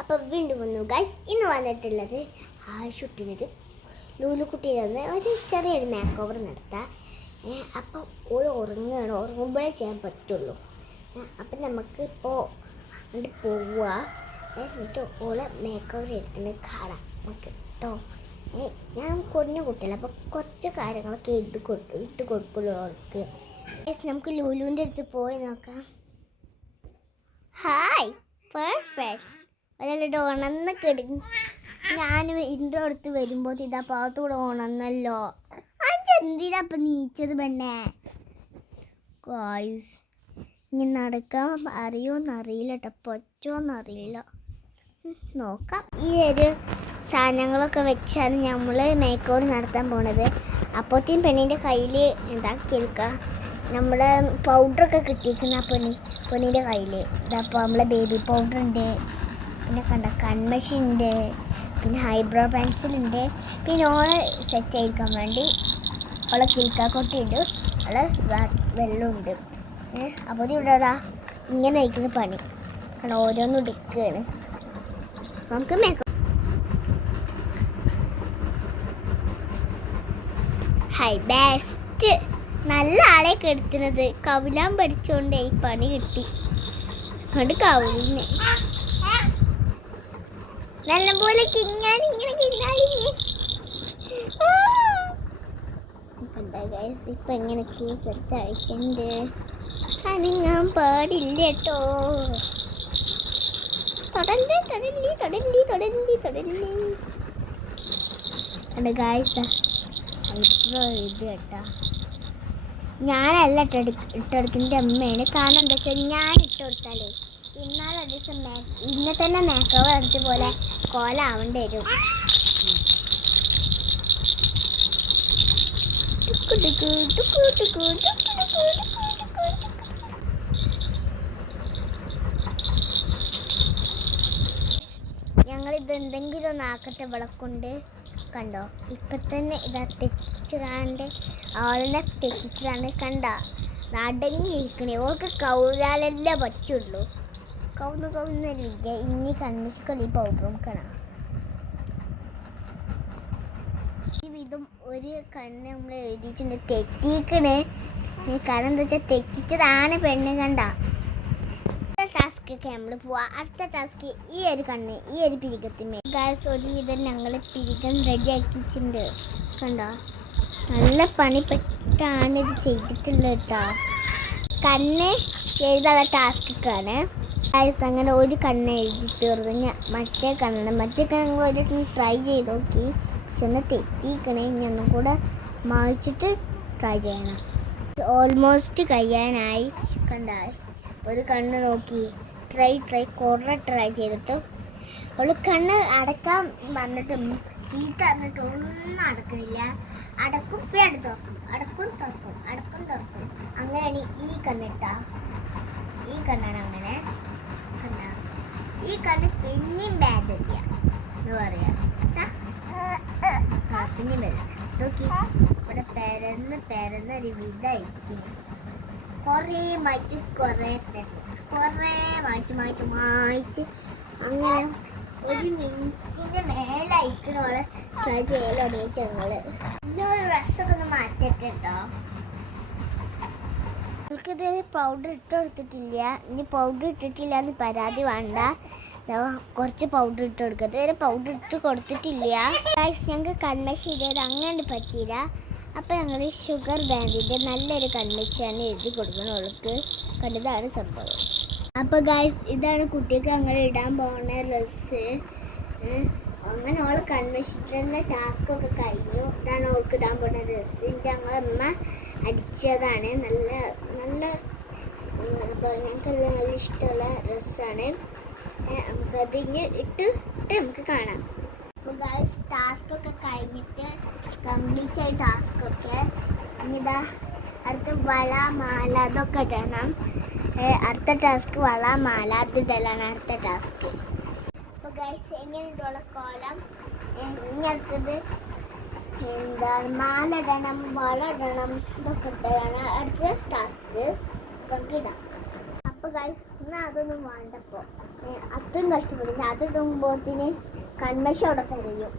അപ്പം വീണ്ടും വന്നു ഗൈസ്. ഇന്ന് വന്നിട്ടുള്ളത് ആശുട്ടിനൊരു ലൂലുക്കുട്ടീനെ ഒരു ചെറിയൊരു മേക്ക് ഓവർ നടത്താം. അപ്പം ഓൾ ഉറങ്ങുമ്പോഴേ ചെയ്യാൻ പറ്റുള്ളൂ. അപ്പം നമുക്ക് ഇപ്പോൾ അങ്ങോട്ട് പോവുക. എന്നിട്ട് ഓളെ മേക്ക് ഓവർ എടുത്തിട്ട് കാണാം നമുക്ക് കേട്ടോ. ഞാൻ കുറഞ്ഞ കുട്ടിയല്ല, അപ്പോൾ കുറച്ച് കാര്യങ്ങളൊക്കെ ഇട്ട് കൊടുക്കുള്ളൂ അവൾക്ക്. നമുക്ക് ലൂലുവിൻ്റെ അടുത്ത് പോയി നോക്കാം. Hi, perfect. ഒരാളുടെ ഉണന്ന് കിടക്കും. ഞാൻ ഇൻ്റെ അടുത്ത് വരുമ്പോൾ ഇതാ പാകത്തൂടെ ഉണന്നല്ലോ. എന്തിനാ അപ്പം നീച്ചത് പെണ്ണേ? ഗായ്സ്, ഇനി നടക്കാൻ അറിയുമെന്നറിയില്ല കേട്ടോ, പറ്റുമോയെന്നറിയില്ല, നോക്കാം. ഈ ഒരു സാധനങ്ങളൊക്കെ വെച്ചാണ് നമ്മൾ മേക്ക് ഓവർ നടത്താൻ പോണത്. അപ്പോഴത്തേക്കും പെണ്ണിൻ്റെ കയ്യിൽ കേൾക്കുക നമ്മുടെ പൗഡറൊക്കെ കിട്ടിയിരിക്കുന്ന പെണ്ണിൻ്റെ കയ്യിൽ. ഇതപ്പോൾ നമ്മളെ ബേബി പൗഡർ ഉണ്ട്, പിന്നെ കൺമഷി ഉണ്ട്, പിന്നെ ഐബ്രോ പെൻസിലുണ്ട്, പിന്നെ ഓളെ സെറ്റ് ആയിരിക്കാൻ വേണ്ടി ഓളെ കിൽക്കാക്കൊട്ടിയുണ്ട്, ഓളെ വെള്ളമുണ്ട്. അപ്പോൾ ഇവിടെ ഇങ്ങനെ ആയിരിക്കുന്ന പണി കാരണം ഓരോന്നും എടുക്കുകയാണ്. നമുക്ക് ബെസ്റ്റ് നല്ല ആളെ കെടുത്തുന്നത് കവിലാൻ പഠിച്ചോണ്ടേ ഈ പണി കിട്ടി. അതുകൊണ്ട് കവിലിന് നല്ലപോലെ ഇപ്പൊ എങ്ങനെയൊക്കെ സെറ്റ് അയക്കണ്ട്. അനങ്ങാൻ പാടില്ല കേട്ടോ. ഇത് കേട്ടാ ഞാനല്ല ഇട്ടെടുക്കുന്നതിൻ്റെ അമ്മയാണ്. കാരണം എന്താ വെച്ചാൽ ഞാൻ ഇട്ട് കൊടുത്താലേ ഇന്നാളെ ദിവസം ഇന്നെ തന്നെ മേക്ക് ഓവർ എടുത്ത പോലെ കോലാവേണ്ടി വരും. ഞങ്ങളിത് എന്തെങ്കിലും ഒന്ന് ആക്കട്ടെ വിളക്കൊണ്ട്. കണ്ടോ, ഇപ്പം തന്നെ ഇതാ തെറ്റിച്ചാണ്ട് ആളിനെ തെറ്റിച്ചതാണ്. കണ്ട നടങ്ങിയിരിക്കണേ. ഓൾക്ക് കൗലാലല്ലേ പറ്റുള്ളൂ. കൗന്നരില്ല. ഇനി കൺമിഷിക്കൽ ഈ പൗഡറും കാണാം. ഈ വിധം ഒരു കണ്ണ് നമ്മൾ എഴുതിയിട്ടുണ്ട്. തെറ്റിക്കണേ. കാരണം എന്താ വെച്ചാൽ തെറ്റിച്ചതാണ് പെണ്ണ്. കണ്ട ടാസ്കൊക്കെ നമ്മൾ പോവാം. അടുത്ത ടാസ്ക് ഈ ഒരു കണ്ണ്, ഈ ഒരു പിരികത്തിന്മേൽ. ഗായ്സ്, ഒരുവിധം ഞങ്ങൾ പിരികം റെഡി ആക്കിയിട്ടുണ്ട്. കണ്ടോ, നല്ല പണിപ്പെട്ടാണ് ഇത് ചെയ്തിട്ടുള്ളത് കേട്ടോ. കണ്ണ് എഴുതാനുള്ള ടാസ്ക്കൊക്കെയാണ് ഗായ്സ്. അങ്ങനെ ഒരു കണ്ണ് എഴുതി തീർന്നു. മറ്റേ ഞങ്ങൾ ഒരു ട്രൈ ചെയ്ത് നോക്കി, പക്ഷെ ഒന്ന് തെറ്റിക്കണേ. ഇനി ഒന്നും കൂടെ മായ്ച്ചിട്ട് ട്രൈ ചെയ്യണം. ഓൾമോസ്റ്റ് കഴിയാനായി. കണ്ടോ, ഒരു കണ്ണ് നോക്കി കുറേ ട്രൈ ചെയ്തിട്ടും അവൾ കണ്ണ് അടക്കാൻ പറഞ്ഞിട്ടും ചീത്ത പറഞ്ഞിട്ട് ഒന്നും അടക്കണില്ല. അടക്കും തുറക്കും, അടക്കും തുറക്കും. അങ്ങനെയാണ് ഈ കണ്ണിട്ടാ. ഈ കണ്ണാണ് അങ്ങനെ. ഈ കണ്ണ് പിന്നെയും ബാധില്ല എന്ന് പറയാ. പിന്നെയും വരില്ല. നോക്കി ഇവിടെ പെരന്ന് ഒരു വിധായിരിക്കും. കുറേ മായ്ച്ച് അങ്ങനെ ഒരു മിനിറ്റിൻ്റെ മേലെ അയക്കണോളെ ട്രൈ ചെയ്യലാണ് ഞങ്ങള്. പിന്നെ ഒരു ഡ്രസ്സൊക്കെ ഒന്ന് മാറ്റിട്ട് കേട്ടോ. നമുക്കിത് പൗഡർ ഇട്ട് കൊടുത്തിട്ടില്ല. ഇനി പൗഡർ ഇട്ടിട്ടില്ല എന്ന് പരാതി വേണ്ട. കുറച്ച് പൗഡർ ഇട്ട് കൊടുക്കുക. ഇതുവരെ പൗഡർ ഇട്ട് കൊടുത്തിട്ടില്ല. ഞങ്ങൾക്ക് കൺമഷി ഇതുവരെ അങ്ങനെ പറ്റിയില്ല. അപ്പോൾ ഞങ്ങൾ ഷുഗർ ബാൻഡിൻ്റെ നല്ലൊരു കൺമഷിയാണ് എഴുതി കൊടുക്കണം അവൾക്ക്. കണ്ടതാണ് സംഭവം. അപ്പോൾ ഗായ്സ്, ഇതാണ് കുട്ടിക്ക് ഞങ്ങൾ ഇടാൻ പോകുന്ന ഡ്രസ്സ്. അങ്ങനെ അവൾ കൺമഷിൻ്റെ ടാസ്കൊക്കെ കഴിഞ്ഞു. ഇതാണ് അവൾക്ക് ഇടാൻ പോകുന്ന ഡ്രസ്സ്. ഇത് ഞങ്ങളമ്മ അടിച്ചതാണ്. അപ്പോൾ ഞങ്ങൾക്കെല്ലാം നല്ല ഇഷ്ടമുള്ള ഡ്രസ്സാണ്. നമുക്കത് ഇട്ട് നമുക്ക് കാണാം. അപ്പോൾ ഗായ്സ്, ടാസ്കൊക്കെ കഴിഞ്ഞിട്ട് കംപ്ലീറ്റ് ആയി ടാസ്കൊക്കെ. ഇനിതാ അടുത്ത് വള മാല അതൊക്കെ ഇടണം. അടുത്ത ടാസ്ക് വള മാല അതിടലാണ് അടുത്ത ടാസ്ക്. അപ്പോൾ ഗൈസ്, എങ്ങനെയുള്ള കോലം. ഇനി അടുത്തത് മാല ഇടണം, വള ഇടണം, ഇതൊക്കെ ഇടലാണ് അടുത്ത ടാസ്ക്. നമുക്ക് ഇടാം. അപ്പോൾ ഗൈസ്, എന്നാൽ അതൊന്നും വേണ്ടപ്പോ അത്രയും കഷ്ടപ്പെടുന്നു. അതിടുമ്പോത്തിന് കൺമശി അവിടെ കരയും,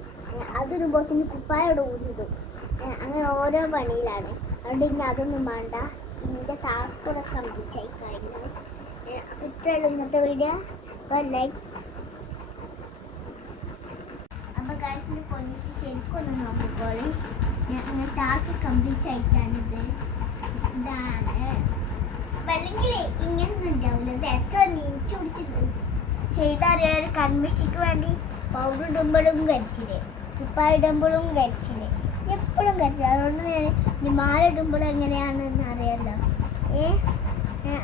അതിടുമ്പോത്തിന് കുപ്പായോടെ ഊരിടും. അങ്ങനെ ഓരോ പണിയിലാണ്. അതുകൊണ്ട് ഇനി അതൊന്നും വേണ്ട. ഇതിൻ്റെ ടാസ്ക് കൂടെ കംപ്ലീറ്റ് ആയി കഴിഞ്ഞു. അപ്പോൾ ഇത്രയുള്ളൂ ഇന്നത്തെ വീഡിയോ. അപ്പോൾ ലൈക്ക് അപ്പോൾ ഗൈസിൻ്റെ പൊന്നിച്ച് ശരിക്കും ഒന്ന് നോക്കിക്കോളി. അങ്ങനെ ടാസ്ക് കംപ്ലീറ്റ് ആയിട്ടാണിത്. ഇതാണ് അല്ലെങ്കിൽ ഇങ്ങനൊന്നും ഉണ്ടാവില്ല. ഇത് എത്ര നീച്ചു പിടിച്ചിട്ട് ചെയ്തറിയാം. ഒരു കൺമഷിക്ക് വേണ്ടി പൗഡർ ഇടുമ്പോഴും കരിച്ചില്ലേ, കുപ്പായ ഇടുമ്പോഴും കരിച്ചില്ലേ, എപ്പോഴും കരിച്ചില്ല. അതുകൊണ്ട് ഞാൻ മാല ഇടുമ്പോഴും എങ്ങനെയാണെന്ന് അറിയാമല്ലോ.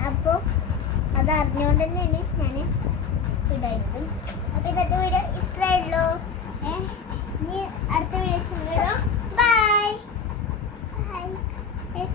അപ്പോൾ അതറിഞ്ഞുകൊണ്ട് തന്നെയാണ് ഞാൻ ഇടായിരിക്കും. അപ്പോൾ ഇന്നത്തെ വീഡിയോ ഇത്രയേ ഉള്ളൂ. ഇനി അടുത്ത വീഡിയോ ബൈ ബൈ.